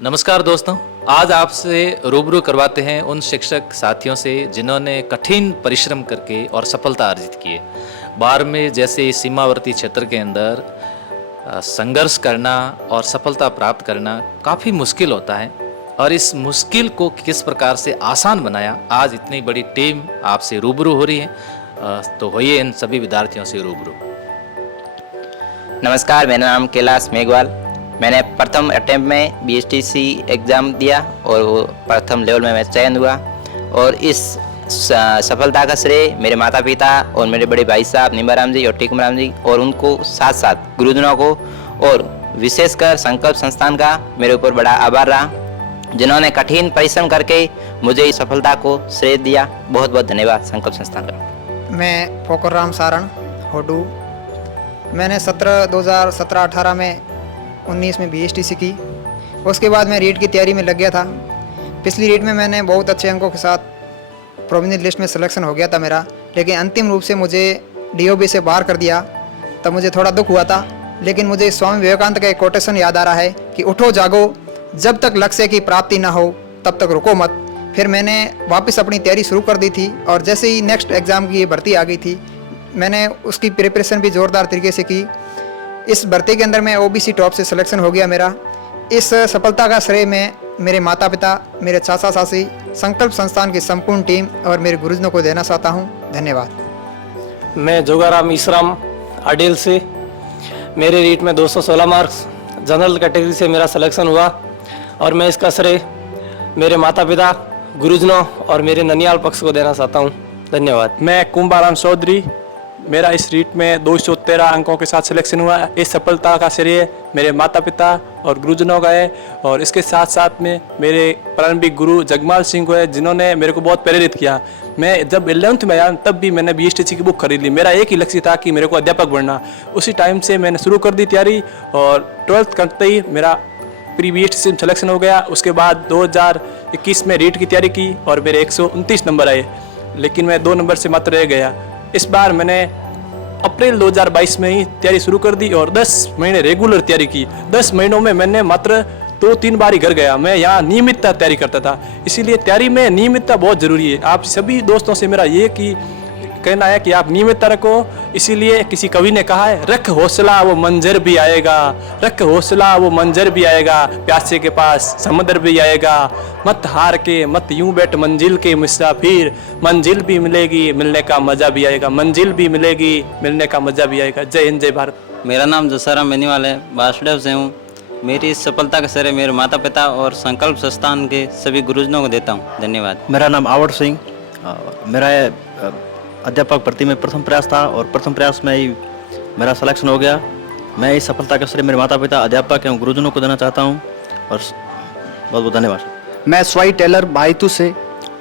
नमस्कार दोस्तों, आज आपसे रूबरू करवाते हैं उन शिक्षक साथियों से जिन्होंने कठिन परिश्रम करके और सफलता अर्जित की है। 12वीं जैसे सीमावर्ती क्षेत्र के अंदर संघर्ष करना और सफलता प्राप्त करना काफ़ी मुश्किल होता है और इस मुश्किल को किस प्रकार से आसान बनाया, आज इतनी बड़ी टीम आपसे रूबरू हो रही है। तो होइए इन सभी विद्यार्थियों से रूबरू। नमस्कार, मेरा नाम कैलाश मेघवाल। मैंने प्रथम अटेम्प्ट में BSTC एग्ज़ाम दिया और वो प्रथम लेवल में मैं चयन हुआ और इस सफलता का श्रेय मेरे माता पिता और मेरे बड़े भाई साहब निम्बाराम जी और टीकमराम जी और उनको साथ साथ गुरुजनों को और विशेषकर संकल्प संस्थान का मेरे ऊपर बड़ा आभार रहा, जिन्होंने कठिन परिश्रम करके मुझे इस सफलता को श्रेय दिया। बहुत बहुत धन्यवाद संकल्प संस्थान का। मैं फोकर राम सारण होडू। मैंने 2017-18 में 19 में BSTC की। उसके बाद मैं रीट की तैयारी में लग गया था। पिछली रीट में मैंने बहुत अच्छे अंकों के साथ प्रोविजनल लिस्ट में सिलेक्शन हो गया था मेरा, लेकिन अंतिम रूप से मुझे DOB से बाहर कर दिया। तब मुझे थोड़ा दुख हुआ था, लेकिन मुझे स्वामी विवेकानंद का एक कोटेशन याद आ रहा है कि उठो जागो, जब तक लक्ष्य की प्राप्ति ना हो तब तक रुको मत। फिर मैंने वापस अपनी तैयारी शुरू कर दी थी और जैसे ही नेक्स्ट एग्ज़ाम की भर्ती आ गई थी, मैंने उसकी प्रिपरेशन भी ज़ोरदार तरीके से की। इस भर्ती के अंदर मैं OBC टॉप से सिलेक्शन हो गया मेरा। इस सफलता का श्रेय मैं मेरे माता पिता, मेरे चाचा चाची, संकल्प संस्थान की संपूर्ण टीम और मेरे गुरुजनों को देना चाहता हूँ। धन्यवाद। मैं जोगाराम ईसराम आडेल से, मेरे रीट में 216 मार्क्स जनरल कैटेगरी से मेरा सिलेक्शन हुआ और मैं इसका श्रेय मेरे माता पिता, गुरुजनों और मेरे ननियाल पक्ष को देना चाहता हूँ। धन्यवाद। मैं कुंभाराम चौधरी, मेरा इस रीट में 213 अंकों के साथ सिलेक्शन हुआ। इस सफलता का श्रेय मेरे माता पिता और गुरुजनों का है और इसके साथ साथ में मेरे प्रारंभिक गुरु जगमाल सिंह को है, जिन्होंने मेरे को बहुत प्रेरित किया। मैं जब 11th में आया तब भी मैंने BSTC की बुक खरीद ली। मेरा एक ही लक्ष्य था कि मेरे को अध्यापक बनना। उसी टाइम से मैंने शुरू कर दी तैयारी और 12th करते ही मेरा प्री BSTC में सिलेक्शन हो गया। उसके बाद 2021 में रीट की तैयारी की और मेरे 129 नंबर आए, लेकिन मैं 2 नंबर से मात्र रह गया। इस बार मैंने अप्रैल 2022 में ही तैयारी शुरू कर दी और 10 महीने रेगुलर तैयारी की। 10 महीनों में मैंने मात्र 2-3 बार ही घर गया। मैं यहाँ नियमितता तैयारी करता था, इसीलिए तैयारी में नियमितता बहुत ज़रूरी है। आप सभी दोस्तों से मेरा ये कि कहना है कि आप नियमितता रखो। इसीलिए किसी कवि ने कहा है, रख हौसला वो मंजर भी आएगा, रख हौसला वो मंजर भी आएगा, प्यासे के पास समुद्र भी आएगा, मत हार के मत यूं बैठ मंजिल के मुसाफिर, मंजिल भी मिलेगी मिलने का मजा भी आएगा, मंजिल भी मिलेगी मिलने का मजा भी आएगा। जय हिंद, जय भारत। मेरा नाम जसाराम बेनीवाल है, बासुदेव से हूँ। मेरी इस सफलता का श्रेय मेरे माता पिता और संकल्प संस्थान के सभी गुरुजनों को देता हूँ। धन्यवाद। मेरा नाम आवर सिंह, मेरा अध्यापक भर्ती में प्रथम प्रयास था और प्रथम प्रयास में ही मेरा सिलेक्शन हो गया। मैं इस सफलता का श्रेय मेरे माता पिता, अध्यापक एवं गुरुजनों को देना चाहता हूँ और बहुत बहुत धन्यवाद। मैं स्वाई टेलर बाइतू से,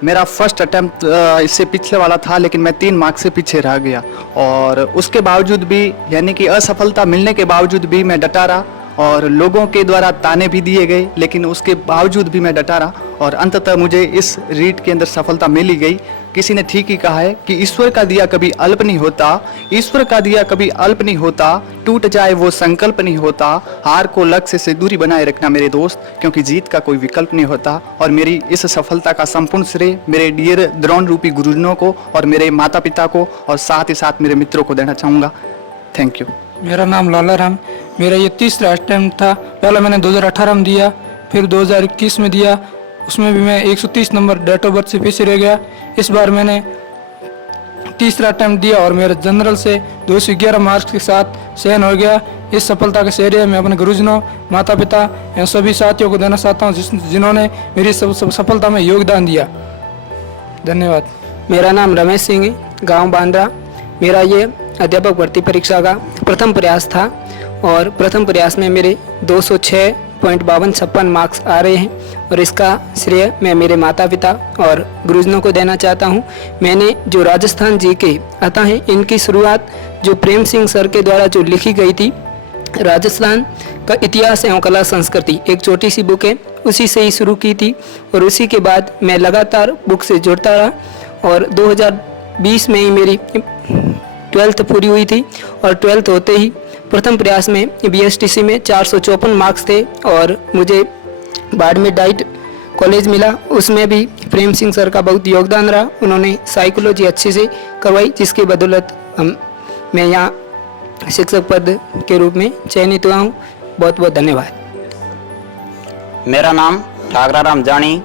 मेरा फर्स्ट अटेम्प्ट इससे पिछले वाला था, लेकिन मैं 3 मार्क्स से पीछे रह गया और उसके बावजूद भी, यानी कि असफलता मिलने के बावजूद भी मैं डटा रहा और लोगों के द्वारा ताने भी दिए गए, लेकिन उसके बावजूद भी मैं डटा रहा और अंततः मुझे इस रीट के अंदर सफलता मिल ही गई। किसी ने ठीक ही कहा है कि ईश्वर का दिया कभी अल्प नहीं होता, ईश्वर का दिया कभी अल्प नहीं होता, टूट जाए वो संकल्प नहीं होता, हार को लक्ष्य से दूरी बनाए रखना मेरे दोस्त, क्योंकि जीत का कोई विकल्प नहीं होता। और मेरी इस सफलता का संपूर्ण श्रेय मेरे डियर द्रोण रूपी गुरुजनों को और मेरे माता पिता को और साथ ही साथ मेरे मित्रों को देना चाहूँगा। Thank you. मेरा नाम लाला राम, मेरा ये 3रा अटेम्प्ट था। पहला मैंने 2018 में दिया, फिर 2021 में दिया, उसमें भी मैं 130 नंबर डेट ऑफ बर्थ से पीछे रह गया। इस बार मैंने 3रा अटेम्प्ट दिया और मेरा जनरल से 211 मार्क्स के साथ चयन हो गया। इस सफलता का श्रेय मैं अपने गुरुजनों, माता पिता एवं सभी साथियों को देना चाहता हूँ जिन्होंने मेरी सफलता में योगदान दिया। धन्यवाद। मेरा नाम रमेश सिंह है, गाँव बांद्रा। मेरा ये अध्यापक भर्ती परीक्षा का प्रथम प्रयास था और प्रथम प्रयास में मेरे 206.5256 मार्क्स आ रहे हैं और इसका श्रेय मैं मेरे माता पिता और गुरुजनों को देना चाहता हूं। मैंने जो राजस्थान जी के आता है, इनकी शुरुआत जो प्रेम सिंह सर के द्वारा जो लिखी गई थी, राजस्थान का इतिहास एवं कला संस्कृति, एक छोटी सी बुक है, उसी से ही शुरू की थी और उसी के बाद मैं लगातार बुक से जुड़ता रहा और 2020 में ही मेरी 12th पूरी हुई थी और 12th होते ही प्रथम प्रयास में BSTC में 454 मार्क्स थे और मुझे बाड़मेर डाइट कॉलेज मिला, उसमें भी प्रेम सिंह सर का बहुत योगदान रहा। उन्होंने साइकोलॉजी अच्छे से करवाई, जिसकी बदौलत मैं यहाँ शिक्षक पद के रूप में चयनित हुआ हूँ। बहुत बहुत धन्यवाद। मेरा नाम ठाकरा राम जानी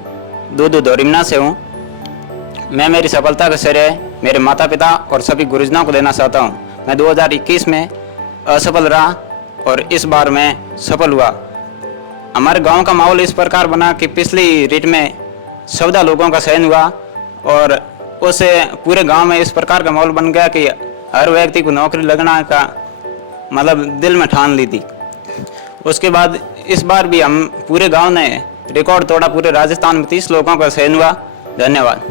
दूध दोरिमना से हूँ। मैं मेरी सफलता का श्रेय मेरे माता पिता और सभी गुरुजनों को देना चाहता हूँ। मैं 2021 में असफल रहा और इस बार मैं सफल हुआ। हमारे गांव का माहौल इस प्रकार बना कि पिछली रीट में 14 लोगों का चयन हुआ और उससे पूरे गांव में इस प्रकार का माहौल बन गया कि हर व्यक्ति को नौकरी लगना का मतलब दिल में ठान ली थी। उसके बाद इस बार भी हम पूरे गांव ने रिकॉर्ड तोड़ा, पूरे राजस्थान में 30 लोगों का चयन हुआ। धन्यवाद।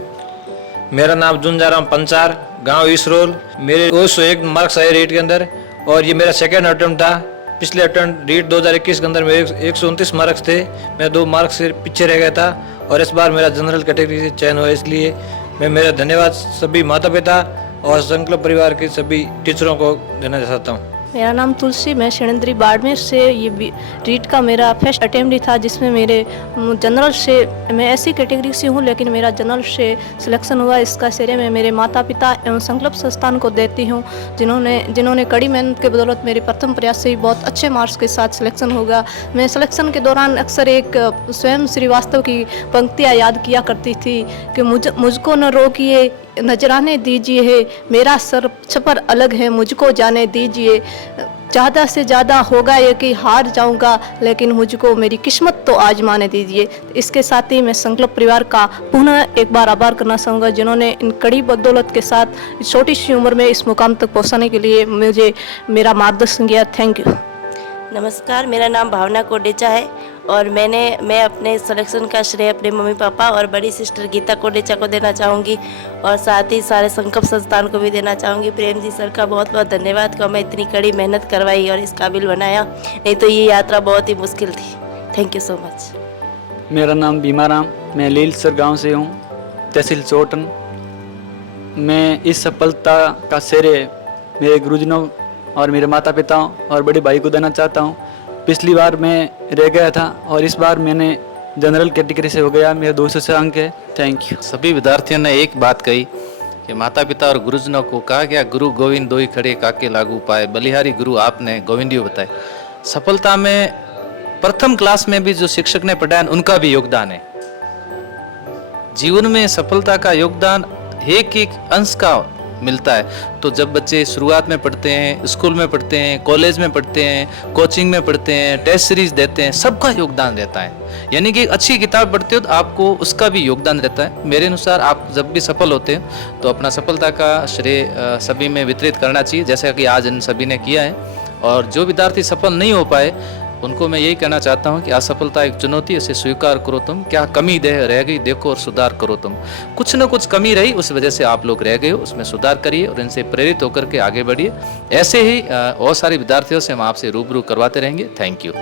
मेरा नाम जुंजाराम पंचार, गांव इसरोल। मेरे 201 मार्क्स आए रीट के अंदर और ये मेरा सेकेंड अटेम्प्ट था। पिछले अटेम्प्ट रीट 2021 के अंदर मेरे 129 मार्क्स थे, मैं 2 मार्क्स से पीछे रह गया था और इस बार मेरा जनरल कैटेगरी से चयन हुआ। इसलिए मैं मेरा धन्यवाद सभी माता पिता और संकल्प परिवार के सभी टीचरों को देना चाहता हूँ। मेरा नाम तुलसी, मैं शरणद्री बाड़मेर से। ये रीट का मेरा फर्स्ट अटेम्प्ट ही था जिसमें मेरे जनरल से, मैं ऐसी कैटेगरी से हूँ लेकिन मेरा जनरल से सिलेक्शन हुआ। इसका श्रेय मैं मेरे माता पिता एवं संकल्प संस्थान को देती हूँ, जिन्होंने कड़ी मेहनत के बदौलत मेरे प्रथम प्रयास से ही बहुत अच्छे मार्क्स के साथ सिलेक्शन होगा। मैं सिलेक्शन के दौरान अक्सर एक स्वयं श्रीवास्तव की पंक्तियाँ याद किया करती थी कि मुझको न रोकिए, नजराने दीजिए, मेरा सर छपर अलग है, मुझको जाने दीजिए। ज़्यादा से ज़्यादा होगा ये कि हार जाऊंगा, लेकिन मुझको मेरी किस्मत तो आजमाने दीजिए। इसके साथ ही मैं संकल्प परिवार का पुनः एक बार आभार करना चाहूँगा, जिन्होंने इन कड़ी बदौलत के साथ छोटी सी उम्र में इस मुकाम तक पहुँचाने के लिए मुझे मेरा मार्गदर्शन किया। Thank you. नमस्कार, मेरा नाम भावना कोडेचा है और मैं अपने सिलेक्शन का श्रेय अपने मम्मी पापा और बड़ी सिस्टर गीता कोडेचा को देना चाहूँगी और साथ ही सारे संकल्प संस्थान को भी देना चाहूँगी। प्रेम जी सर का बहुत बहुत धन्यवाद कि मैं इतनी कड़ी मेहनत करवाई और इस काबिल बनाया, नहीं तो ये यात्रा बहुत ही मुश्किल थी। Thank you so much. मेरा नाम भीमाराम, मैं लीलसर गांव से हूँ, तहसील चोटन। मैं इस सफलता का श्रेय मेरे गुरुजनों और मेरे माता पिता और बड़े भाई को देना चाहता हूँ। पिछली बार मैं रह गया था और इस बार मैंने जनरल कैटेगरी से हो गया, मेरे 200 अंक है। Thank you. सभी विद्यार्थियों ने एक बात कही कि माता पिता और गुरुजनों को कहा गया, गुरु गोविंद दोई खड़े काके लागू पाए। बलिहारी गुरु आपने गोविंदियो बताए। सफलता में प्रथम क्लास में भी जो शिक्षक ने पढ़ाया उनका भी योगदान है। जीवन में सफलता का योगदान एक एक अंश का मिलता है। तो जब बच्चे शुरुआत में पढ़ते हैं, स्कूल में पढ़ते हैं, कॉलेज में पढ़ते हैं, कोचिंग में पढ़ते हैं, टेस्ट सीरीज देते हैं, सबका योगदान रहता है। यानी कि अच्छी किताब पढ़ते हो तो आपको उसका भी योगदान रहता है। मेरे अनुसार आप जब भी सफल होते हैं तो अपना सफलता का श्रेय सभी में वितरित करना चाहिए, जैसा कि आज इन सभी ने किया है। और जो विद्यार्थी सफल नहीं हो पाए उनको मैं यही कहना चाहता हूँ कि असफलता एक चुनौती, इसे स्वीकार करो। तुम क्या कमी रह गई देखो और सुधार करो। तुम कुछ न कुछ कमी रही, उस वजह से आप लोग रह गए हो, उसमें सुधार करिए और इनसे प्रेरित होकर के आगे बढ़िए। ऐसे ही और सारे विद्यार्थियों से हम आपसे रूबरू करवाते रहेंगे। Thank you.